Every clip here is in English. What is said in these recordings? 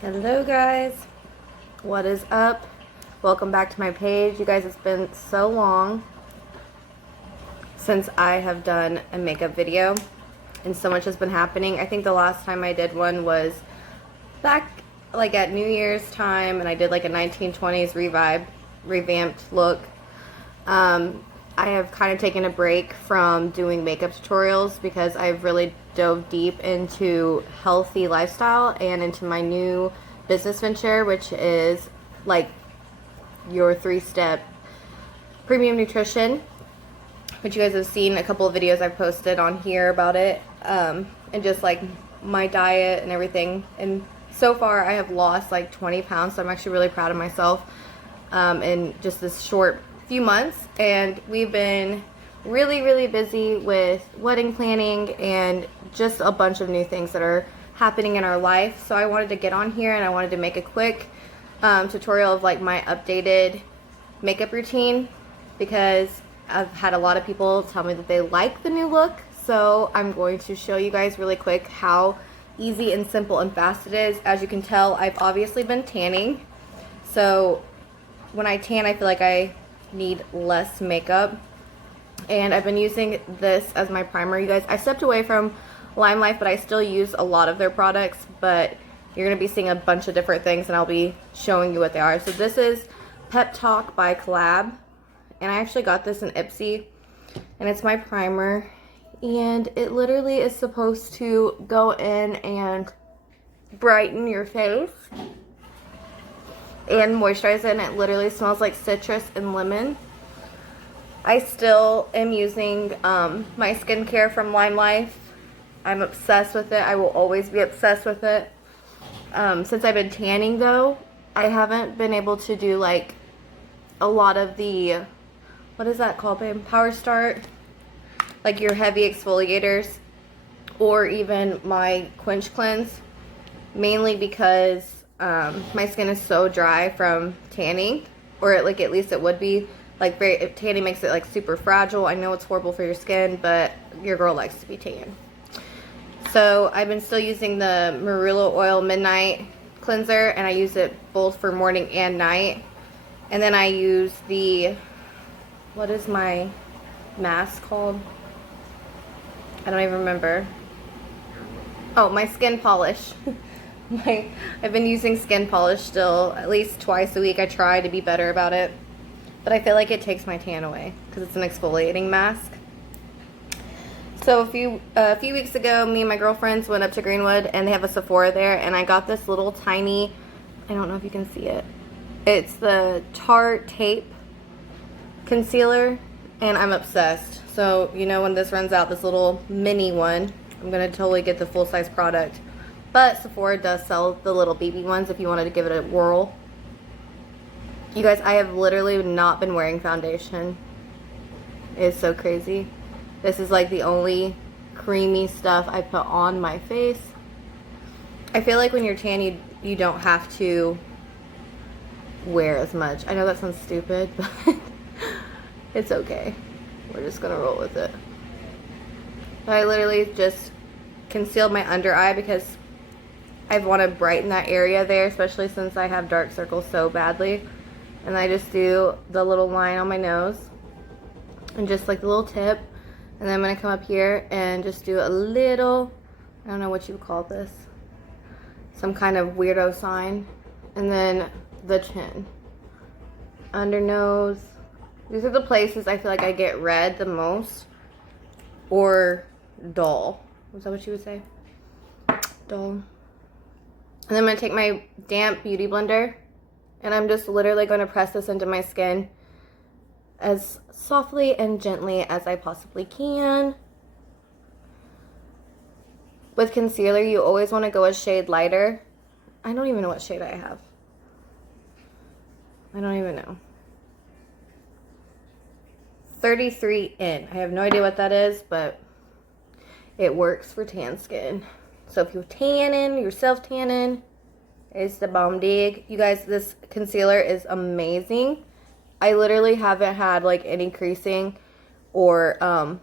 Hello guys, what is up? Welcome back to my page. You guys, it's been so long since I have done a makeup video and so much has been happening. I think the last time I did one was back like at New Year's time, and I did like a 1920s revamped look. I have kind of taken a break from doing makeup tutorials because I've really dove deep into healthy lifestyle and into my new business venture, which is like your 3-step premium nutrition, which you guys have seen a couple of videos I've posted on here about it, and just like my diet and everything. And so far I have lost like 20 pounds, so I'm actually really proud of myself in just this short few months. And we've been really busy with wedding planning and just a bunch of new things that are happening in our life. So I wanted to get on here and I wanted to make a quick tutorial of like my updated makeup routine, because I've had a lot of people tell me that they like the new look. So I'm going to show you guys really quick how easy and simple and fast it is. As you can tell, I've obviously been tanning, so when I tan I feel like I need less makeup, and I've been using this as my primer. You guys, I stepped away from Lime Life, but I still use a lot of their products, but you're going to be seeing a bunch of different things and I'll be showing you what they are. So this is Pep Talk by Collab, and I actually got this in Ipsy, and it's my primer, and it literally is supposed to go in and brighten your face and moisturize it, and it literally smells like citrus and lemon. I still am using my skincare from Lime Life. I'm obsessed with it. I will always be obsessed with it. Since I've been tanning though, I haven't been able to do like a lot of the, what is that called, babe? Power Start, like your heavy exfoliators, or even my Quench Cleanse, mainly because my skin is so dry from tanning, or at least it would be. Like, tanning makes it like super fragile. I know it's horrible for your skin, but your girl likes to be tan. So I've been still using the Marula Oil Midnight Cleanser, and I use it both for morning and night. And then I use the, what is my mask called? I don't even remember. Oh, my skin polish. I've been using skin polish still at least twice a week. I try to be better about it, but I feel like it takes my tan away because it's an exfoliating mask. So a few weeks ago, me and my girlfriends went up to Greenwood, and they have a Sephora there, and I got this little tiny, I don't know if you can see it, it's the Tarte Tape concealer, and I'm obsessed. So, you know, when this runs out, this little mini one, I'm going to totally get the full-size product. But Sephora does sell the little baby ones if you wanted to give it a whirl. You guys, I have literally not been wearing foundation. It's so crazy. This is like the only creamy stuff I put on my face. I feel like when you're tan, you don't have to wear as much. I know that sounds stupid, but it's okay. We're just gonna roll with it. But I literally just concealed my under eye because I want to brighten that area there, especially since I have dark circles so badly. And I just do the little line on my nose and just like the little tip. And then I'm going to come up here and just do a little, I don't know what you would call this, some kind of weirdo sign. And then the chin, under nose. These are the places I feel like I get red the most, or dull. Was that what you would say? Dull. And then I'm going to take my damp beauty blender, and I'm just literally going to press this into my skin as softly and gently as I possibly can. With concealer, you always want to go a shade lighter. I don't even know what shade I have. I don't even know. 33 in. I have no idea what that is, but it works for tan skin. So if you're tanning, you're self-tanning, it's the bomb dig. You guys, this concealer is amazing. I literally haven't had like any creasing, or I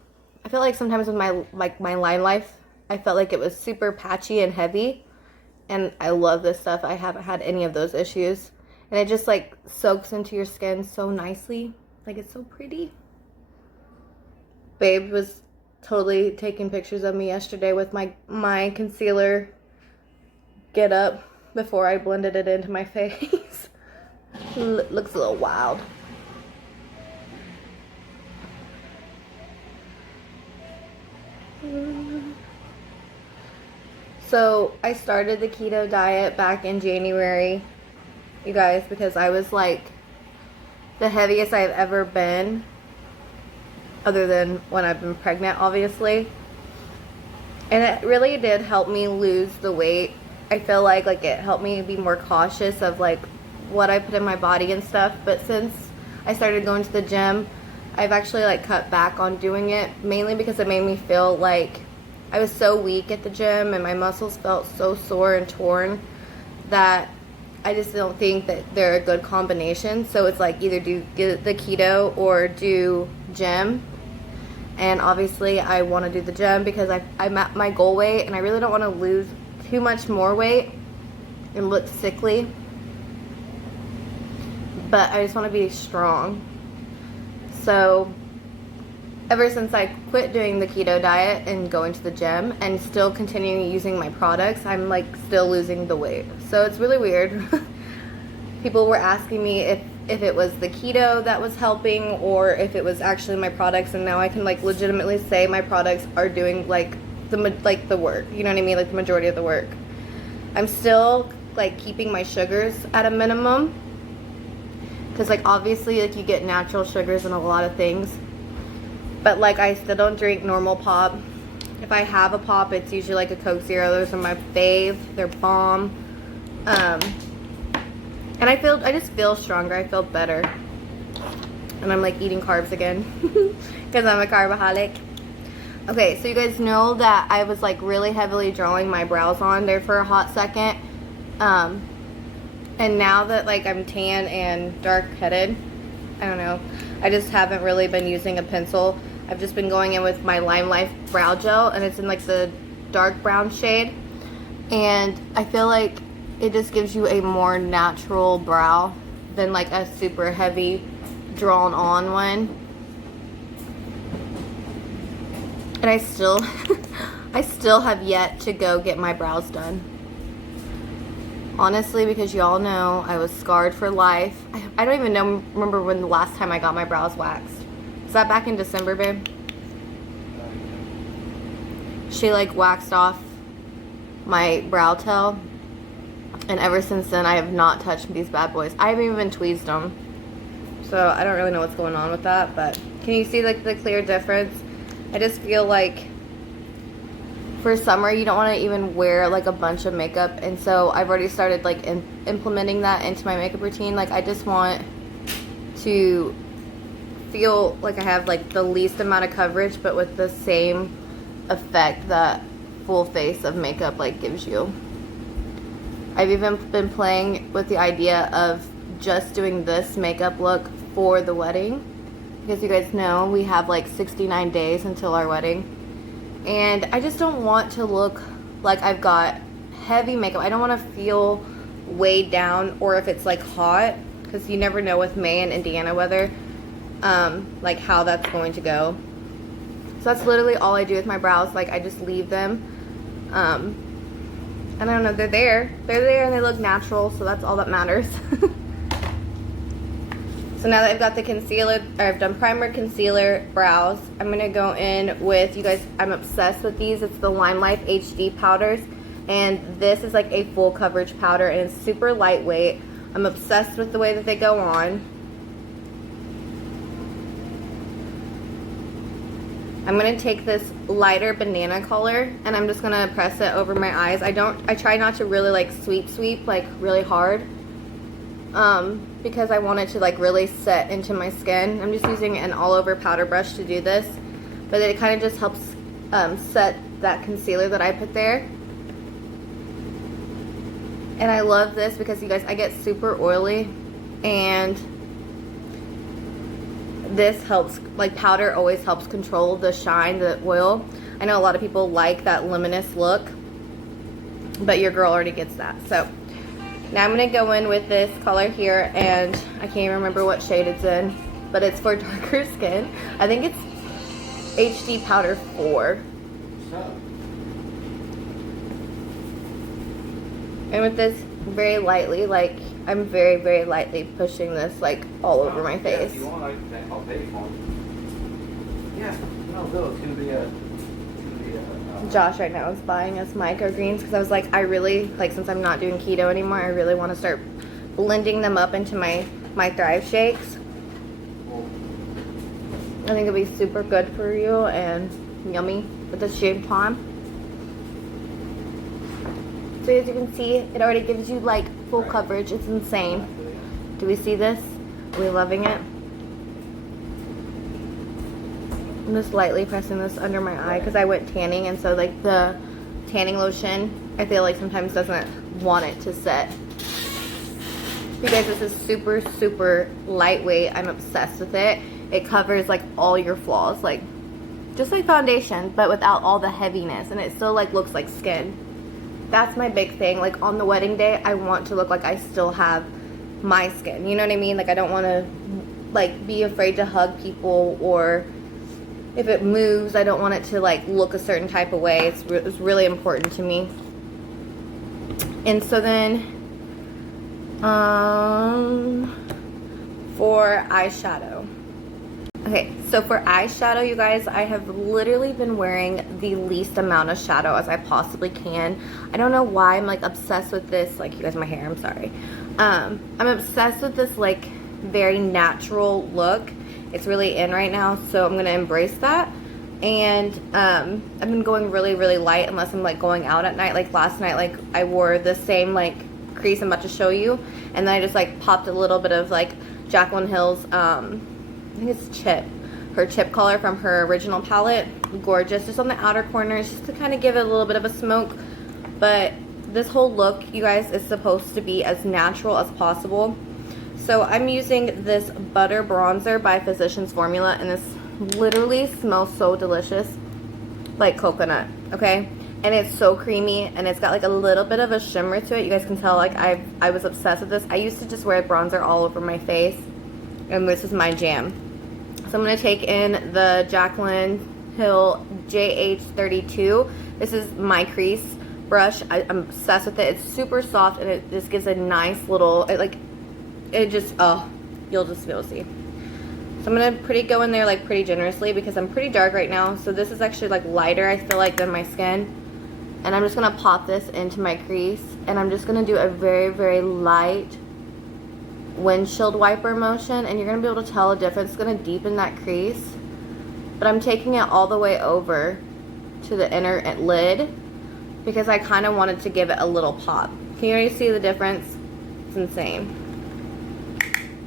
feel like sometimes with my Lime Life, I felt like it was super patchy and heavy. And I love this stuff. I haven't had any of those issues. And it just like soaks into your skin so nicely. Like, it's so pretty. Babe was totally taking pictures of me yesterday with my concealer get up before I blended it into my face. Looks a little wild. So I started the keto diet back in January, you guys, because I was like the heaviest I've ever been, other than when I've been pregnant, obviously. And it really did help me lose the weight. I feel like it helped me be more cautious of like what I put in my body and stuff. But since I started going to the gym, I've actually like cut back on doing it, mainly because it made me feel like I was so weak at the gym and my muscles felt so sore and torn that I just don't think that they're a good combination. So it's like either do the keto or do gym. And obviously I want to do the gym because I'm at my goal weight and I really don't want to lose too much more weight and look sickly. But I just want to be strong. So ever since I quit doing the keto diet and going to the gym and still continuing using my products, I'm like still losing the weight. So it's really weird. People were asking me if it was the keto that was helping or if it was actually my products, and now I can like legitimately say my products are doing like the work. You know what I mean? Like the majority of the work. I'm still like keeping my sugars at a minimum because like obviously like you get natural sugars in a lot of things. But like I still don't drink normal pop. If I have a pop, it's usually like a Coke Zero. Those are my fave. They're bomb. And I just feel stronger. I feel better. And I'm like eating carbs again because I'm a carboholic. Okay, so you guys know that I was like really heavily drawing my brows on there for a hot second. And now that like I'm tan and dark-headed, I don't know, I just haven't really been using a pencil. I've just been going in with my Lime Life brow gel, and it's in like the dark brown shade. And I feel like it just gives you a more natural brow than like a super heavy drawn on one. And I still have yet to go get my brows done. Honestly, because y'all know I was scarred for life. I don't even remember when the last time I got my brows waxed. Was that back in December, babe? She like waxed off my brow tail. And ever since then, I have not touched these bad boys. I haven't even tweezed them. So I don't really know what's going on with that. But can you see like the clear difference? I just feel like for summer, you don't want to even wear like a bunch of makeup. And so I've already started like implementing that into my makeup routine. Like I just want to feel like I have like the least amount of coverage, but with the same effect that full face of makeup like gives you. I've even been playing with the idea of just doing this makeup look for the wedding, because you guys know we have like 69 days until our wedding, and I just don't want to look like I've got heavy makeup. I don't want to feel weighed down, or if it's like hot, because you never know with May and Indiana weather like how that's going to go. So that's literally all I do with my brows. Like I just leave them. I don't know, they're there and they look natural, so that's all that matters. So now that I've got the concealer, or I've done primer, concealer, brows, I'm gonna go in with, you guys, I'm obsessed with these. It's the Lime Life HD powders, and this is like a full coverage powder, and it's super lightweight. I'm obsessed with the way that they go on. I'm going to take this lighter banana color and I'm just going to press it over my eyes. I try not to really like sweep like really hard because I want it to like really set into my skin. I'm just using an all over powder brush to do this, but it kind of just helps set that concealer that I put there. And I love this because you guys, I get super oily, and this helps, like powder always helps control the shine, the oil. I know a lot of people like that luminous look, but your girl already gets that. So now I'm gonna go in with this color here, and I can't even remember what shade it's in, but it's for darker skin. I think it's HD Powder 4. And with this, very lightly, like, I'm very, very lightly pushing this, like, all over my face. If you want, I'll pay for it. Yeah, no, Bill, it's gonna be a... Josh right now is buying us microgreens because I was like, I really, like, since I'm not doing keto anymore, I really want to start blending them up into my Thrive shakes. I think it'll be super good for you and yummy at the same time. So as you can see, it already gives you like full coverage. It's insane. Do we see this? Are we loving it? I'm just lightly pressing this under my eye because I went tanning, and so like the tanning lotion, I feel like sometimes doesn't want it to set. You guys, this is super, super lightweight. I'm obsessed with it. It covers like all your flaws, like just like foundation, but without all the heaviness, and it still like looks like skin. That's my big thing. Like on the wedding day, I want to look like I still have my skin. You know what I mean? Like I don't want to like be afraid to hug people, or if it moves, I don't want it to like look a certain type of way. It's really important to me. And so then for eyeshadow. Okay, so for eyeshadow, you guys, I have literally been wearing the least amount of shadow as I possibly can. I don't know why I'm like obsessed with this, like you guys, my hair, I'm sorry. I'm obsessed with this like very natural look. It's really in right now, so I'm gonna embrace that. And I've been going really, really light unless I'm like going out at night. Like last night, like I wore the same like crease I'm about to show you, and then I just like popped a little bit of like Jaclyn Hill's I think it's Chip, her Chip color from her original palette. Gorgeous, just on the outer corners, just to kind of give it a little bit of a smoke. But this whole look, you guys, is supposed to be as natural as possible. So I'm using this butter bronzer by Physicians Formula, and this literally smells so delicious, like coconut, okay? And it's so creamy, and it's got like a little bit of a shimmer to it. You guys can tell like I was obsessed with this. I used to just wear bronzer all over my face, and this is my jam. So I'm going to take in the Jaclyn Hill JH32. This is my crease brush. I'm obsessed with it. It's super soft, and it just gives a nice little, you'll just be able to see. So I'm going to go in there like pretty generously because I'm pretty dark right now. So this is actually like lighter, I feel like, than my skin. And I'm just going to pop this into my crease, and I'm just going to do a very, very light windshield wiper motion, and you're going to be able to tell a difference. It's going to deepen that crease, but I'm taking it all the way over to the inner lid because I kind of wanted to give it a little pop. Can you already see the difference? It's insane.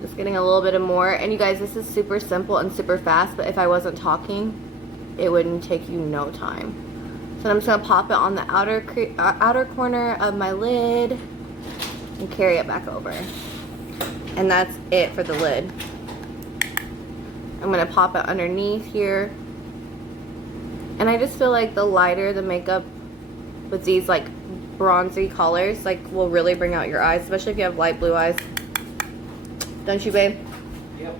Just getting a little bit of more. And you guys, this is super simple and super fast, but if I wasn't talking, it wouldn't take you no time. So I'm just going to pop it on the outer corner of my lid and carry it back over. And that's it for the lid. I'm going to pop it underneath here. And I just feel like the lighter the makeup with these like bronzy colors like will really bring out your eyes, especially if you have light blue eyes. Don't you, babe? Yep.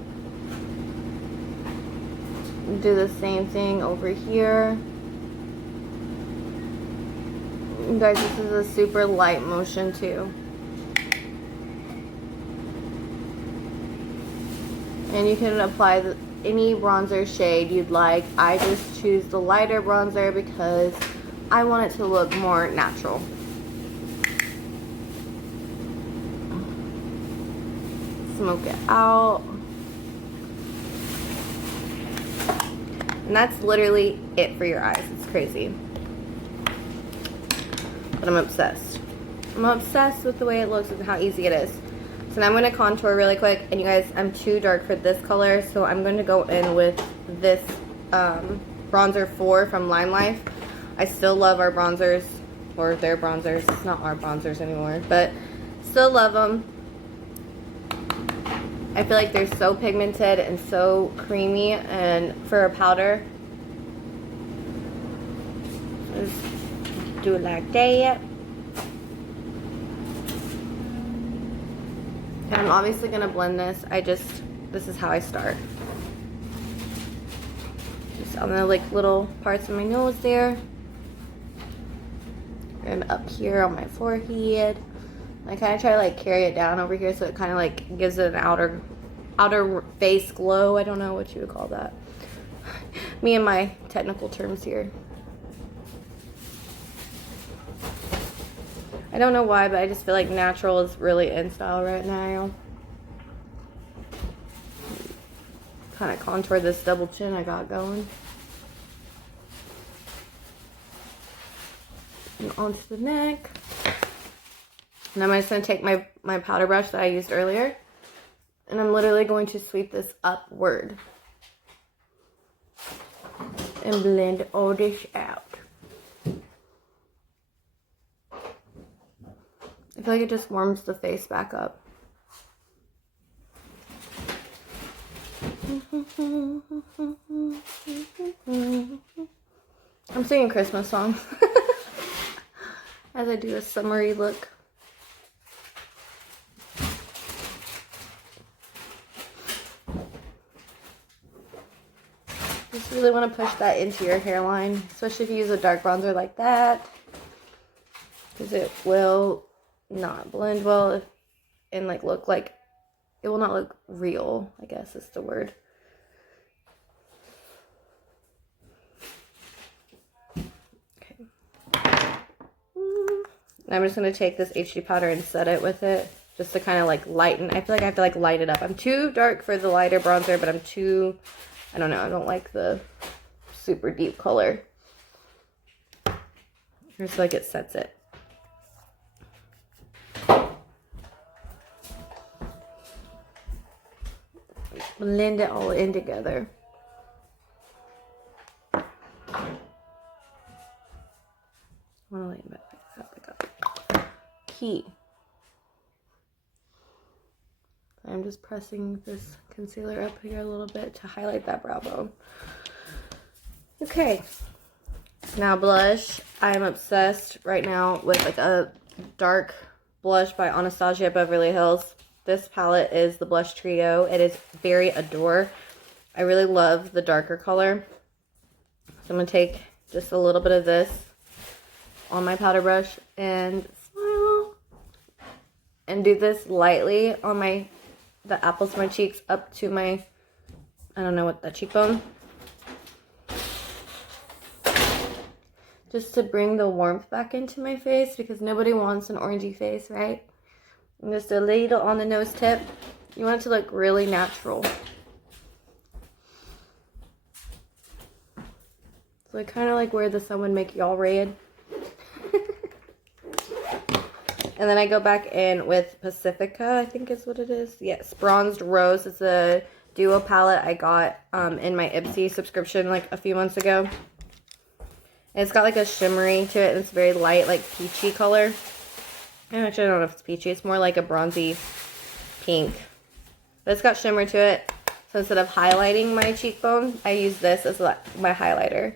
Do the same thing over here. You guys, this is a super light motion too. And you can apply any bronzer shade you'd like. I just choose the lighter bronzer because I want it to look more natural. Smoke it out. And that's literally it for your eyes. It's crazy. But I'm obsessed. I'm obsessed with the way it looks and how easy it is. So now I'm going to contour really quick. And you guys, I'm too dark for this color. So I'm going to go in with this bronzer 4 from Lime Life. I still love our bronzers. Or their bronzers. It's not our bronzers anymore. But still love them. I feel like they're so pigmented and so creamy. And for a powder, just do it like that. And I'm obviously going to blend this. This is how I start. Just on the like little parts of my nose there. And up here on my forehead. I kind of try to like carry it down over here so it kind of like gives it an outer face glow. I don't know what you would call that. Me and my technical terms here. I don't know why, but I just feel like natural is really in style right now. Kind of contour this double chin I got going. And onto the neck. And I'm just going to take my powder brush that I used earlier. And I'm literally going to sweep this upward. And blend all this out. I feel like it just warms the face back up. I'm singing Christmas songs as I do a summery look. Just really want to push that into your hairline, especially if you use a dark bronzer like that, because it will not blend well and like look like, it will not look real, I guess is the word. Okay. And I'm just going to take this HD powder and set it with it just to kind of like lighten. I feel like I have to like light it up. I'm too dark for the lighter bronzer, but I'm too, I don't know, I don't like the super deep color. Just like it sets it. Blend it all in together. I want to lay it back. Key. I'm just pressing this concealer up here a little bit to highlight that brow bone. Okay. Now blush. I'm obsessed right now with like a dark blush by Anastasia Beverly Hills. This palette is the Blush Trio. It is Berry Adore. I really love the darker color. So I'm going to take just a little bit of this on my powder brush and smile. And do this lightly on the apples of my cheeks up to my, I don't know what, that cheekbone. Just to bring the warmth back into my face because nobody wants an orangey face, right? And just a little on the nose tip. You want it to look really natural. So I kind of like where the sun would make y'all red. And then I go back in with Pacifica, I think is what it is. Yes, Bronzed Rose. It's a duo palette I got in my Ipsy subscription like a few months ago. And it's got like a shimmery to it and it's very light, like peachy color. Actually, I don't know if it's peachy. It's more like a bronzy pink. But it's got shimmer to it. So instead of highlighting my cheekbone, I use this as my highlighter.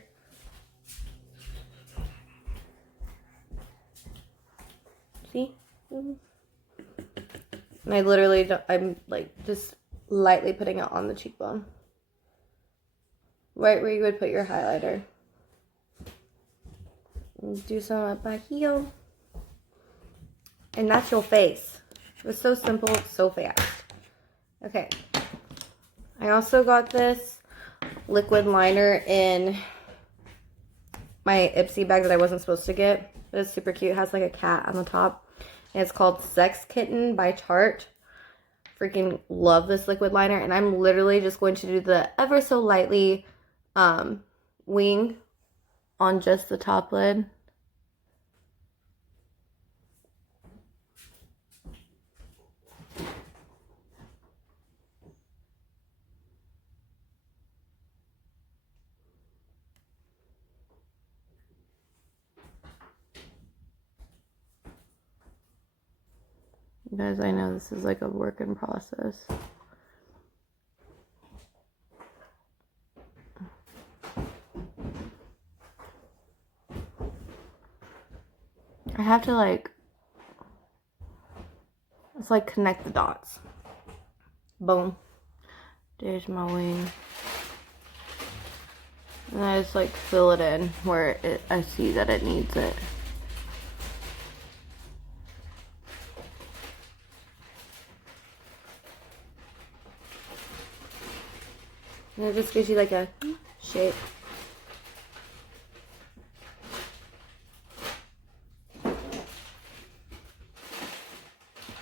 See? And I literally don't, I'm like just lightly putting it on the cheekbone. Right where you would put your highlighter. And do some up back heel. And that's your face. It was so simple, so fast. Okay. I also got this liquid liner in my Ipsy bag that I wasn't supposed to get. But it's super cute. It has like a cat on the top. And it's called Sex Kitten by Tarte. Freaking love this liquid liner. And I'm literally just going to do the ever so lightly wing on just the top lid. Guys, I know this is like a work in process. I have to like It's like connect the dots. Boom. There's my wing. And I just like fill it in where I see that it needs it. And it just gives you like a shape.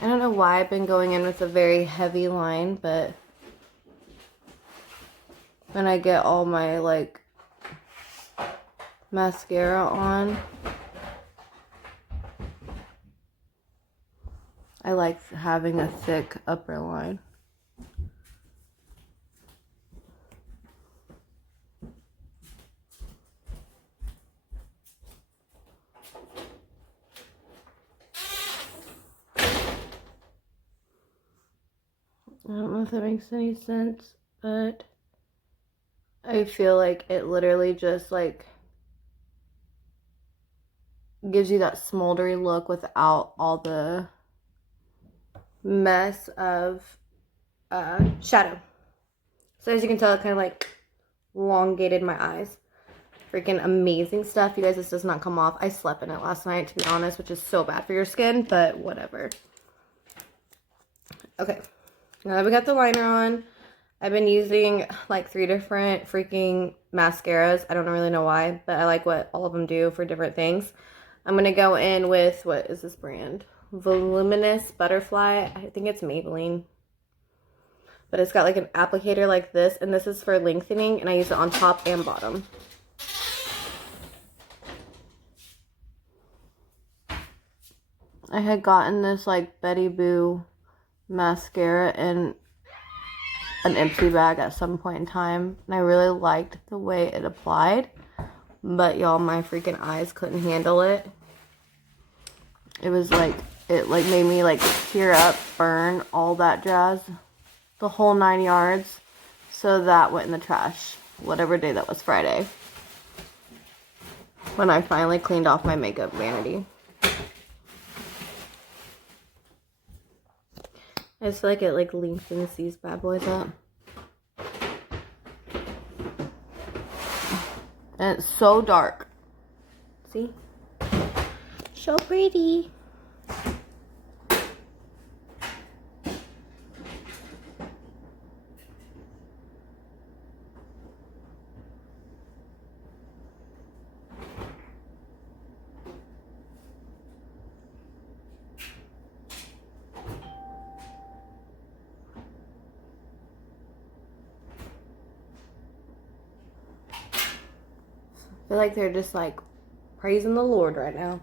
I don't know why I've been going in with a very heavy line, but when I get all my like mascara on, I like having a thick upper line. I don't know if that makes any sense, but I feel like it literally just like gives you that smoldery look without all the mess of shadow. So as you can tell, it kind of like elongated my eyes. Freaking amazing stuff. You guys, this does not come off. I slept in it last night, to be honest, which is so bad for your skin, but whatever. Okay. Now that we got the liner on, I've been using like 3 different freaking mascaras. I don't really know why, but I like what all of them do for different things. I'm going to go in with, what is this brand? Voluminous Butterfly. I think it's Maybelline. But it's got like an applicator like this, and this is for lengthening, and I use it on top and bottom. I had gotten this like Betty Boo mascara in an empty bag at some point in time, and I really liked the way it applied, but y'all, my freaking eyes couldn't handle it. It was like, it like made me like tear up, burn, all that jazz, the whole 9 yards. So that went in the trash, whatever day that was, Friday, when I finally cleaned off my makeup vanity. I just feel like it like lengthens these bad boys up. And it's so dark. See? So pretty. I feel like they're just like praising the Lord right now.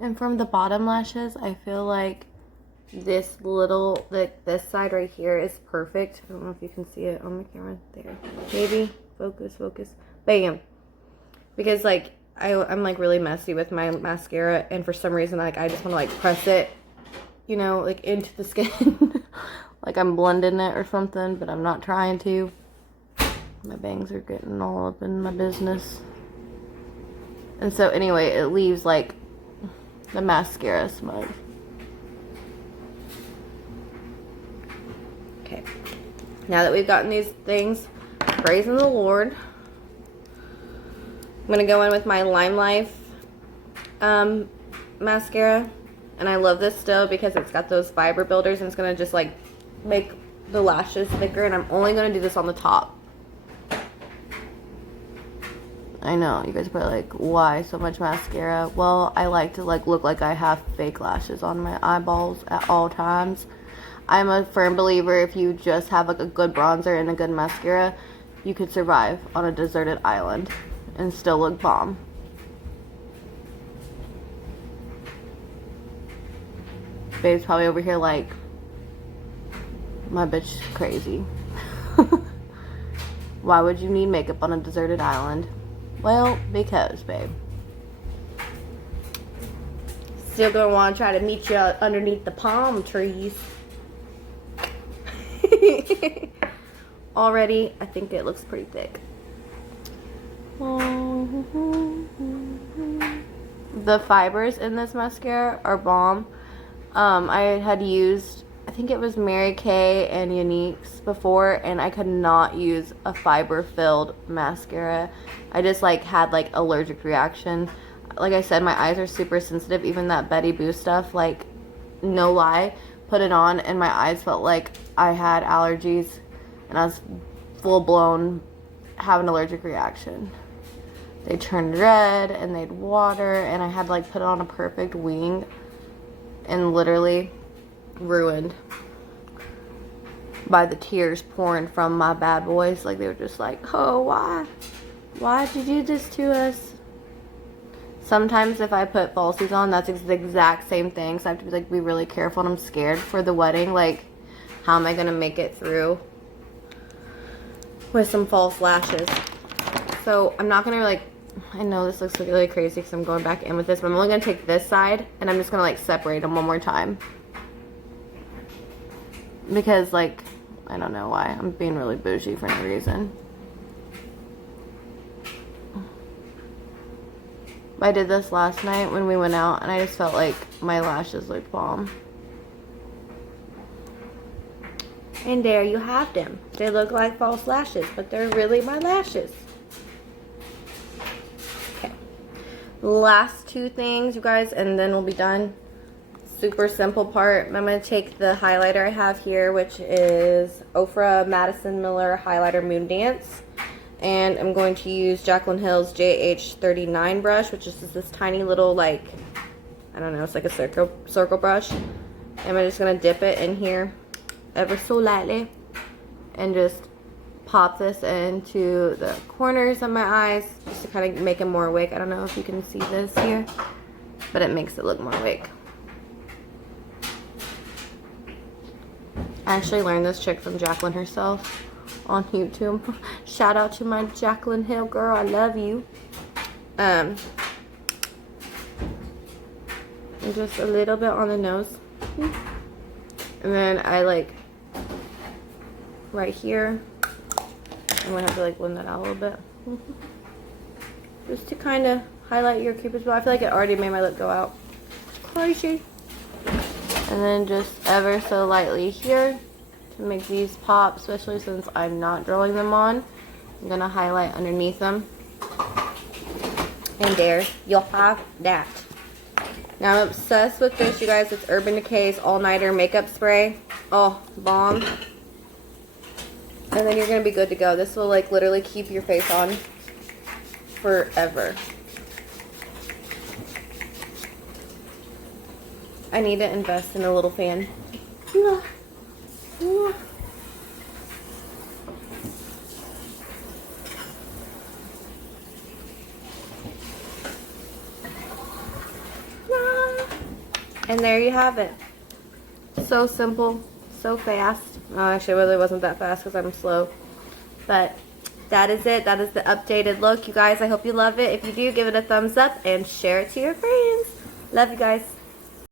And from the bottom lashes, I feel like this little, this side right here is perfect. I don't know if you can see it on the camera. There. Maybe. Focus. Bam. Because like, I'm like really messy with my mascara, and for some reason, like, I just want to like press it, you know, like into the skin. Like I'm blending it or something, but I'm not trying to. My bangs are getting all up in my business. And so anyway, it leaves like the mascara smudge. Okay. Now that we've gotten these things, praising the Lord, I'm going to go in with my Lime Life mascara. And I love this still because it's got those fiber builders, and it's going to just like make the lashes thicker, and I'm only going to do this on the top. I know, you guys are probably like, why so much mascara? Well, I like to like look like I have fake lashes on my eyeballs at all times. I'm a firm believer if you just have like a good bronzer and a good mascara, you could survive on a deserted island and still look bomb. Babe's probably over here like, my bitch crazy. Why would you need makeup on a deserted island? Well, because, babe. Still gonna want to try to meet you underneath the palm trees. Already, I think it looks pretty thick. The fibers in this mascara are bomb. I had used, I think it was Mary Kay and Unique's before, and I could not use a fiber-filled mascara. I just like had like allergic reaction. Like I said, my eyes are super sensitive. Even that Betty Boo stuff, like, no lie, put it on and my eyes felt like I had allergies and I was full-blown have an allergic reaction. They turned red and they'd water, and I had like put on a perfect wing and literally ruined by the tears pouring from my bad boys. Like, they were just like, oh, why'd you do this to us? Sometimes if I put falsies on, that's the exact same thing, so I have to be really careful, and I'm scared for the wedding. Like, how am I gonna make it through with some false lashes? So I'm not gonna like, I know this looks really crazy because I'm going back in with this, but I'm only gonna take this side and I'm just gonna like separate them one more time, because like, I don't know why, I'm being really bougie for no reason. I did this last night when we went out, and I just felt like my lashes looked bomb. And there you have them. They look like false lashes, but they're really my lashes. Okay. Last two things, you guys, and then we'll be done. Super simple part. I'm going to take the highlighter I have here, which is Ofra Madison Miller Highlighter Moon Dance. And I'm going to use Jaclyn Hill's JH39 brush, which is just this tiny little, like, I don't know, it's like a circle brush. And I'm just going to dip it in here ever so lightly and just pop this into the corners of my eyes just to kind of make it more awake. I don't know if you can see this here, but it makes it look more awake. I actually learned this trick from Jaclyn herself on YouTube. Shout out to my Jaclyn Hill girl, I love you. And just a little bit on the nose, and then I like right here, I'm gonna have to like blend that out a little bit just to kind of highlight your cupid's bow. I feel like it already made my lip go out crazy. And then just ever so lightly here to make these pop, especially since I'm not drawing them on. I'm gonna highlight underneath them. And there, you'll have that. Now I'm obsessed with this, you guys. It's Urban Decay's All Nighter Makeup Spray. Oh, bomb. And then you're gonna be good to go. This will like literally keep your face on forever. I need to invest in a little fan. And there you have it. So simple, so fast. Oh, actually, it really wasn't that fast because I'm slow. But that is it. That is the updated look. You guys, I hope you love it. If you do, give it a thumbs up and share it to your friends. Love you guys.